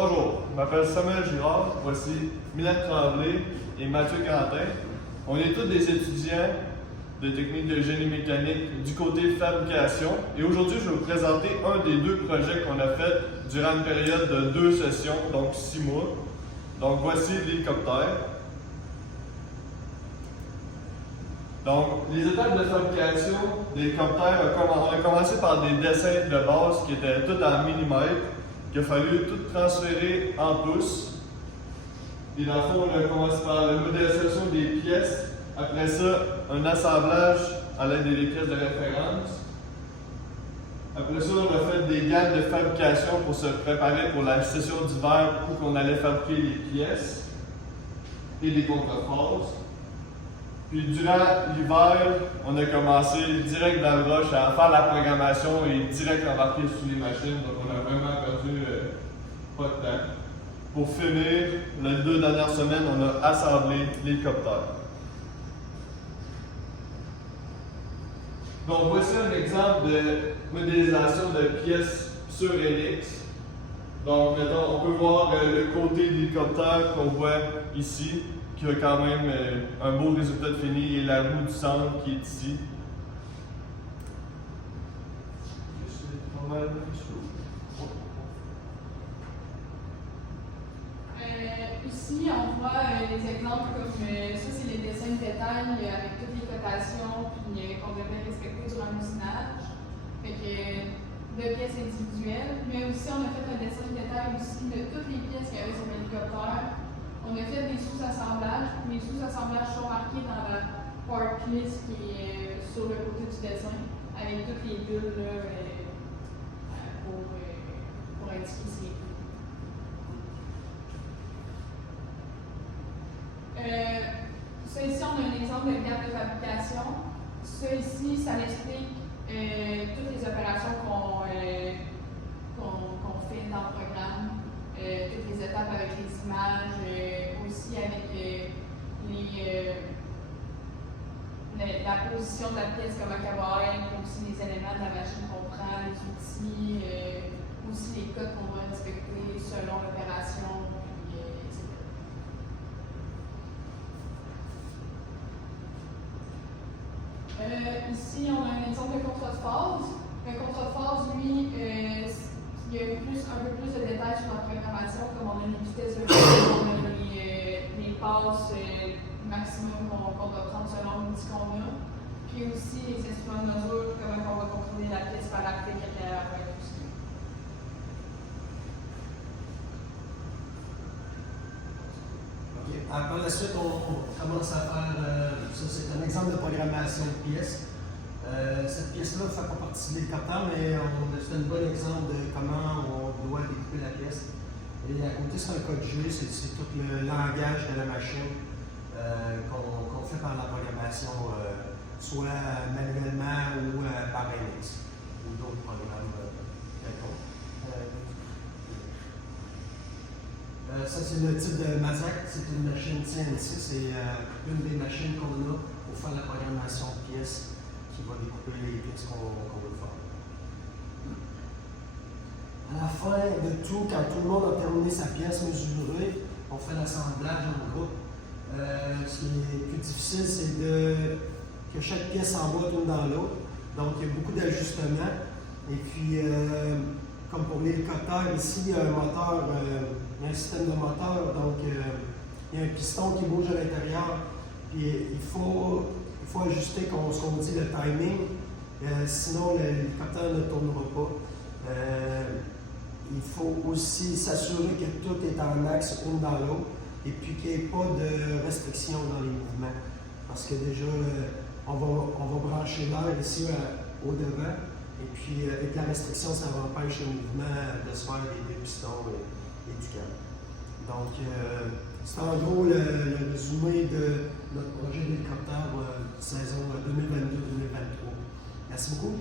Bonjour, je m'appelle Samuel Girard, voici Mylène Tremblay et Mathieu Quentin. On est tous des étudiants de technique de génie mécanique du côté fabrication et aujourd'hui je vais vous présenter un des deux projets qu'on a fait durant une période de 2 sessions, donc 6 mois. Donc voici l'hélicoptère. Donc les étapes de fabrication d'hélicoptère, on a commencé par des dessins de base qui étaient tout en millimètres, qu'il a fallu tout transférer en pouces. Et dans le fond, on a commencé par la modélisation des pièces. Après ça, un assemblage à l'aide des pièces de référence. Après ça, on a fait des gammes de fabrication pour se préparer pour la session d'hiver où on allait fabriquer les pièces et les contreforces. Puis durant l'hiver, on a commencé direct dans le rush à faire la programmation et direct embarquer sous les machines. Donc on a vraiment perdu pas de temps. Pour finir, les 2 dernières semaines, on a assemblé l'hélicoptère. Donc voici un exemple de modélisation de pièces sur Helix. Donc mettons, on peut voir le côté de l'hélicoptère qu'on voit ici, qui a quand même un beau résultat de fini, et la roue du centre qui est ici. Ici, on voit des exemples comme ça, c'est les dessins de détail avec toutes les cotations puis qu'on devait respecter durant l'usinage. Fait que de pièces individuelles, mais aussi on a fait un dessin de détail aussi de toutes les pièces qu'il y avait sur l'hélicoptère. On a fait des sous-assemblages. Les sous-assemblages sont marqués dans la part list qui est sur le côté du dessin, avec toutes les bulles là, pour indiquer c'est tout. Ça ici, on a un exemple de gamme de fabrication. Ça ici, ça explique toutes les opérations qu'on fait dans le programme. Toutes les étapes avec les images, aussi avec la position de la pièce, comment elle va être, aussi les éléments de la machine qu'on prend, les outils, aussi les codes qu'on va respecter selon l'opération, etc. Ici, on a un exemple de contrat de phase. Le contrat de phase, lui, il y a un peu plus de détails sur la programmation, comme on a les vitesses de on a les passes maximum qu'on doit prendre selon l'outil qu'on a. Puis aussi les instruments de mesure, comment on va contrôler la pièce par la clé qui est aussi. OK. Par la suite, on commence à faire, ça c'est un exemple de programmation de pièces. Cette pièce-là ne fait pas partie de l'hélicoptère, mais c'est un bon exemple de comment on doit découper la pièce. Et à côté, c'est un code G, c'est tout le langage de la machine qu'on fait par la programmation, soit manuellement ou par Helix ou d'autres programmes quelconques. Ça, c'est le type de Mazak, c'est une machine CNC, c'est une des machines qu'on a pour faire la programmation de pièces qui va découper les pièces qu'on veut faire. À la fin de tout, quand tout le monde a terminé sa pièce mesurée, on fait l'assemblage en groupe. Ce qui est plus difficile, c'est que chaque pièce s'emboîte une dans l'autre. Donc, il y a beaucoup d'ajustements. Et puis, comme pour l'hélicoptère, ici, il y a un moteur, un système de moteur. Donc, il y a un piston qui bouge à l'intérieur. Puis, il faut ajuster ce qu'on dit, le timing. Sinon, l'hélicoptère ne tournera pas. Il faut aussi s'assurer que tout est en axe une dans l'autre et puis qu'il n'y ait pas de restriction dans les mouvements. Parce que déjà, on va brancher l'air ici au devant et puis avec la restriction, ça va empêcher le mouvement de se faire des pistons et du câble. Donc, c'est en gros le résumé de notre projet d'hélicoptère saison 2022-2023. Merci beaucoup.